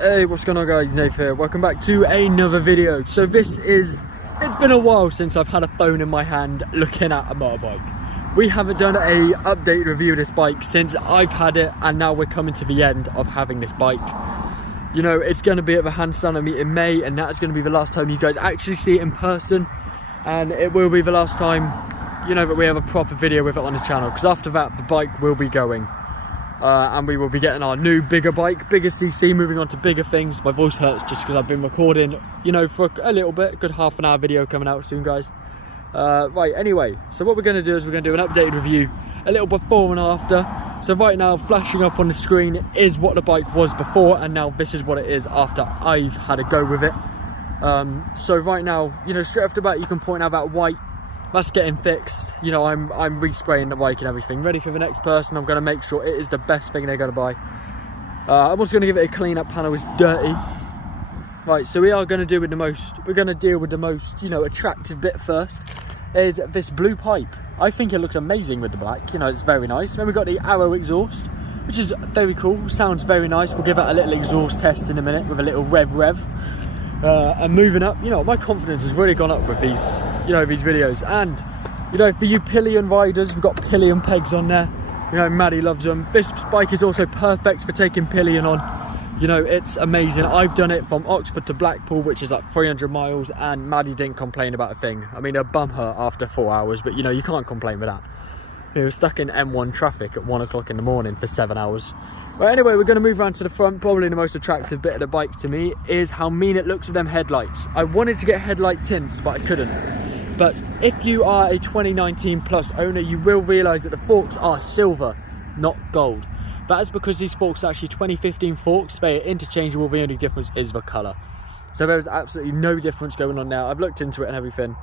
Hey, what's going on guys, Nate here. Welcome back to another video. So it's been a while since I've had a phone in my hand looking at a motorbike. We haven't done a update review of this bike since I've had it, and now we're coming to the end of having this bike. You know, it's going to be at the handstand I meet in May, and that's going to be the last time you guys actually see it in person, and it will be the last time, you know, that we have a proper video with it on the channel, because after that the bike will be going. And we will be getting our new bigger bike, bigger CC, moving on to bigger things. My voice hurts just because I've been recording, you know, for a little bit, good half an hour video coming out soon, guys. Right, anyway, so what we're going to do is we're going to do an updated review, a little before and after. So right now, flashing up on the screen is what the bike was before, and now this is what it is after I've had a go with it. So right now, you know, straight off the bat, you can point out that white. That's getting fixed. You know, I'm respraying the bike and everything, ready for the next person. I'm going to make sure it is the best thing they're going to buy. I'm also going to give it a clean up. Panel is dirty. Right, so we are going to deal with the most, you know, attractive bit first, is this blue pipe. I think it looks amazing with the black. You know, it's very nice. Then we've got the Arrow exhaust, which is very cool, sounds very nice. We'll give it a little exhaust test in a minute with a little rev. And moving up, you know, my confidence has really gone up with these, you know, these videos. And, you know, for you pillion riders, we've got pillion pegs on there. You know, Maddie loves them. This bike is also perfect for taking pillion on. You know, it's amazing. I've done it from Oxford to Blackpool, which is like 300 miles, and Maddie didn't complain about a thing. I mean, her bum hurt after 4 hours, but, you know, you can't complain with that. We were stuck in M1 traffic at 1 o'clock in the morning for 7 hours. But anyway, we're going to move around to the front. Probably the most attractive bit of the bike to me is how mean it looks with them headlights. I wanted to get headlight tints, but I couldn't. But if you are a 2019 plus owner, you will realise that the forks are silver, not gold. That is because these forks are actually 2015 forks. They are interchangeable. The only difference is the colour. So there is absolutely no difference going on now. I've looked into it and everything.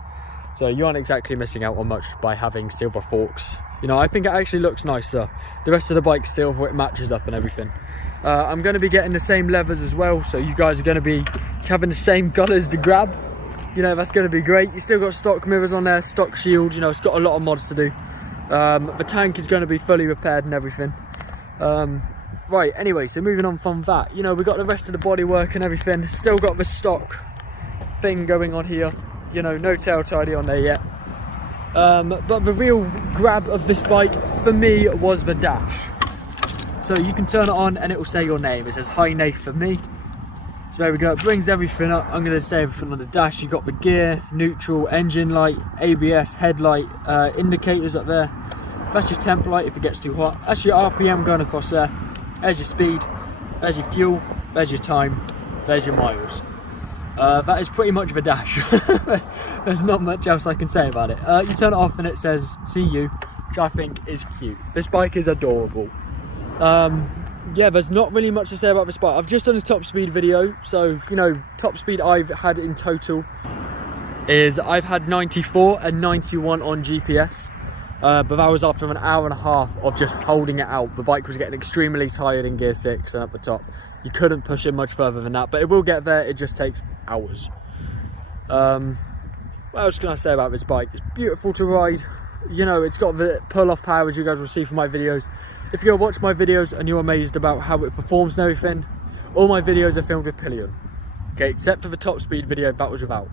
So you aren't exactly missing out on much by having silver forks. You know, I think it actually looks nicer. The rest of the bike's silver, it matches up and everything. I'm going to be getting the same levers as well, so you guys are going to be having the same colours to grab. You know, that's going to be great. You still got stock mirrors on there, stock shield, you know, it's got a lot of mods to do. The tank is going to be fully repaired and everything. Right, anyway, so moving on from that, you know, we've got the rest of the bodywork and everything. Still got the stock thing going on here. You know, no tail tidy on there yet. But the real grab of this bike for me was the dash. So you can turn it on and it will say your name. It says hi Nate for me. So there we go, it brings everything up. I'm going to say everything on the dash. You've got the gear, neutral, engine light, ABS, headlight, indicators up there. That's your temp light if it gets too hot. That's your RPM going across there. There's your speed, there's your fuel, there's your time, there's your miles. That is pretty much the dash. There's not much else I can say about it. You turn it off and it says see you, which I think is cute. This bike is adorable. Yeah, there's not really much to say about this bike. I've just done a top speed video, so you know, top speed I've had in total is I've had 94 and 91 on GPS. But that was after an hour and a half of just holding it out. The bike was getting extremely tired in gear 6 and at the top. You couldn't push it much further than that, but it will get there. It just takes hours. What else can I say about this bike? It's beautiful to ride. You know, it's got the pull-off power, as you guys will see from my videos. If you go watch my videos and you're amazed about how it performs and everything, all my videos are filmed with pillion. Okay, except for the top speed video, that was without.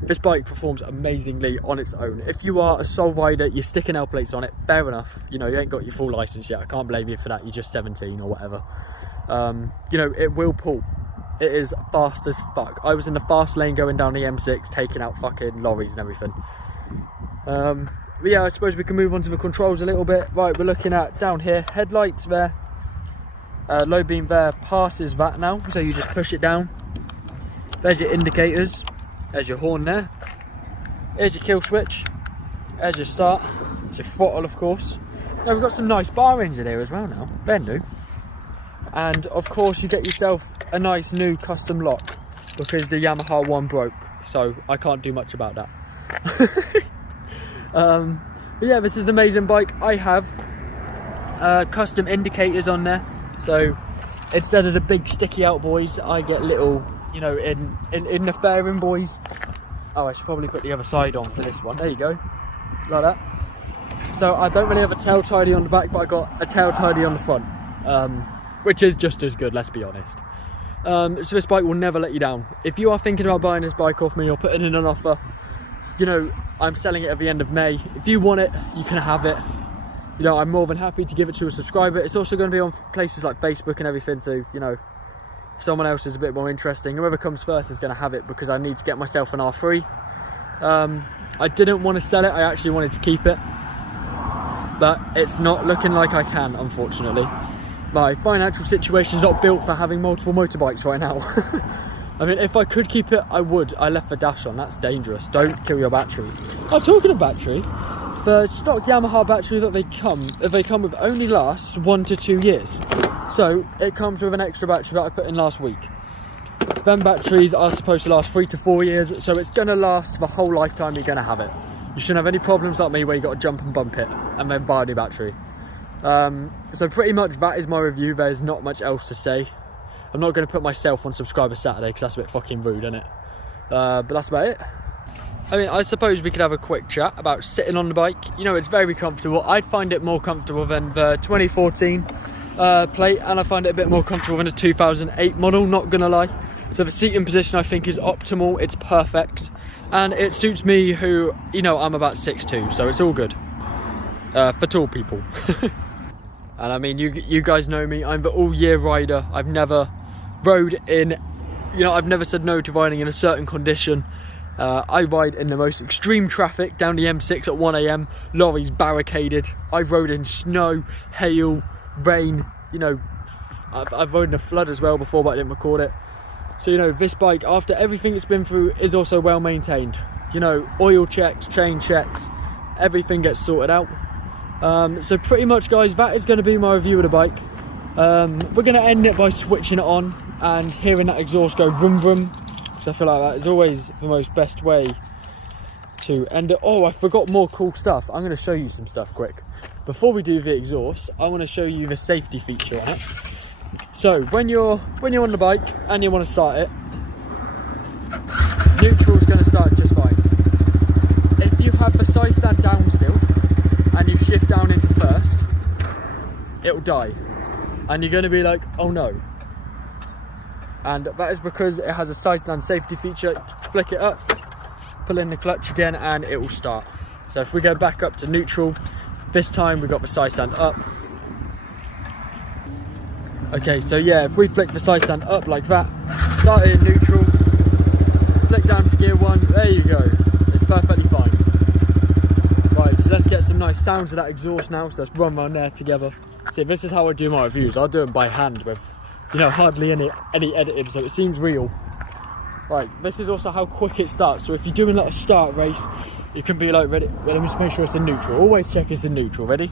This bike performs amazingly on its own. If you are a sole rider, you're sticking L plates on it, fair enough. You know, you ain't got your full license yet. I can't blame you for that. You're just 17 or whatever. You know, it will pull. It is fast as fuck. I was in the fast lane going down the M6, taking out fucking lorries and everything. But yeah, I suppose we can move on to the controls a little bit. Right, we're looking at down here, headlights there. Low beam there passes that now, so you just push it down. There's your indicators. There's your horn there. There's your kill switch. There's your start. There's your throttle, of course. Now we've got some nice bar ends in here as well now. They're new. And of course you get yourself a nice new custom lock because the Yamaha one broke. So I can't do much about that. But yeah, this is an amazing bike. I have custom indicators on there. So instead of the big sticky out boys, I get little, you know, in the fairing boys. Oh, I should probably put the other side on for this one. There you go, like that. So I don't really have a tail tidy on the back, but I got a tail tidy on the front, which is just as good, let's be honest. So this bike will never let you down. If you are thinking about buying this bike off me or putting in an offer, you know, I'm selling it at the end of May. If you want it, you can have it. You know, I'm more than happy to give it to a subscriber. It's also going to be on places like Facebook and everything, so, you know, if someone else is a bit more interesting, whoever comes first is going to have it, because I need to get myself an R3. I didn't want to sell it, I actually wanted to keep it, but it's not looking like I can, unfortunately. My financial situation is not built for having multiple motorbikes right now. I mean, if I could keep it, I would. I left the dash on. That's dangerous. Don't kill your battery. Oh, talking of battery, the stock Yamaha battery that they come with only lasts 1 to 2 years. So it comes with an extra battery that I put in last week. Them batteries are supposed to last 3 to 4 years, so it's going to last the whole lifetime you're going to have it. You shouldn't have any problems like me where you got to jump and bump it and then buy a new battery. So pretty much that is my review. There's not much else to say. I'm not going to put myself on Subscriber Saturday because that's a bit fucking rude, isn't it? But that's about it. I mean, I suppose we could have a quick chat about sitting on the bike. You know, it's very comfortable. I'd find it more comfortable than the 2014 plate, and I find it a bit more comfortable than the 2008 model, not going to lie. So the seating position I think is optimal. It's perfect. And it suits me who, you know, I'm about 6'2", so it's all good. For tall people. And I mean, you guys know me, I'm the all-year rider. I've never rode in, you know, I've never said no to riding in a certain condition. I ride in the most extreme traffic down the M6 at 1 AM, lorries barricaded. I've rode in snow, hail, rain, you know, I've rode in a flood as well before, but I didn't record it. So, you know, this bike, after everything it's been through, is also well maintained. You know, oil checks, chain checks, everything gets sorted out. So pretty much, guys, that is going to be my review of the bike. We're going to end it by switching it on and hearing that exhaust go vroom vroom, because I feel like that is always the most best way to end it. Oh, I forgot more cool stuff. I'm going to show you some stuff quick. Before we do the exhaust, I want to show you the safety feature on it. So when you're on the bike and you want to start it, neutral's going to start just fine. If you have the side stand down still and you shift down into first, it'll die, and you're going to be like, oh no. And that is because it has a side stand safety feature. Flick it up, pull in the clutch again, and it will start. So if we go back up to neutral, this time we've got the side stand up. Okay, so yeah, if we flick the side stand up like that, start it in neutral, flick down to gear 1, there you go, it's perfectly fine. Right, so let's get some nice sounds of that exhaust now, so let's run around there together. See, this is how I do my reviews. I'll do them by hand with, you know, hardly any editing, so it seems real. Right, this is also how quick it starts, so if you're doing like a start race, you can be like, ready, well, let me just make sure it's in neutral. Always check it's in neutral, ready?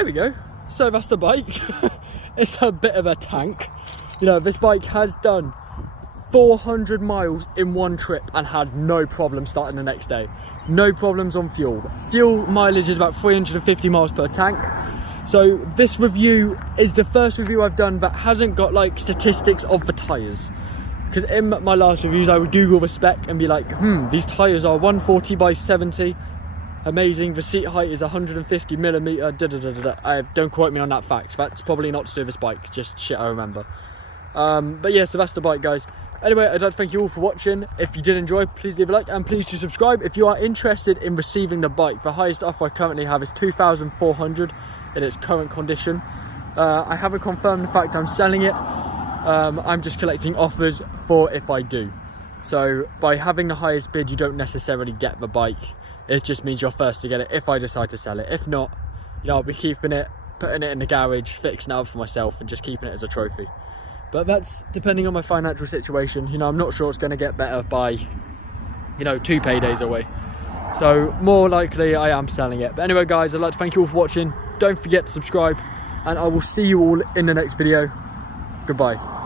There we go. So that's the bike. It's a bit of a tank. You know, this bike has done 400 miles in one trip and had no problem starting the next day. No problems on fuel. Fuel mileage is about 350 miles per tank. So this review is the first review I've done that hasn't got like statistics of the tyres. Because in my last reviews I would Google the spec and be like, these tyres are 140 by 70. Amazing, the seat height is 150 millimeter. Don't quote me on that fact. That's probably not to do with this bike, just shit I remember. But yeah, so that's the bike, guys. Anyway, I'd like to thank you all for watching. If you did enjoy, please leave a like and please do subscribe. If you are interested in receiving the bike, the highest offer I currently have is 2,400 in its current condition. I haven't confirmed the fact I'm selling it. I'm just collecting offers for if I do. So by having the highest bid, you don't necessarily get the bike. It just means you're first to get it if I decide to sell it. If not, you know, I'll be keeping it, putting it in the garage, fixing it up for myself and just keeping it as a trophy. But that's depending on my financial situation. You know, I'm not sure it's going to get better by, you know, 2 paydays away. So more likely I am selling it. But anyway, guys, I'd like to thank you all for watching. Don't forget to subscribe and I will see you all in the next video. Goodbye.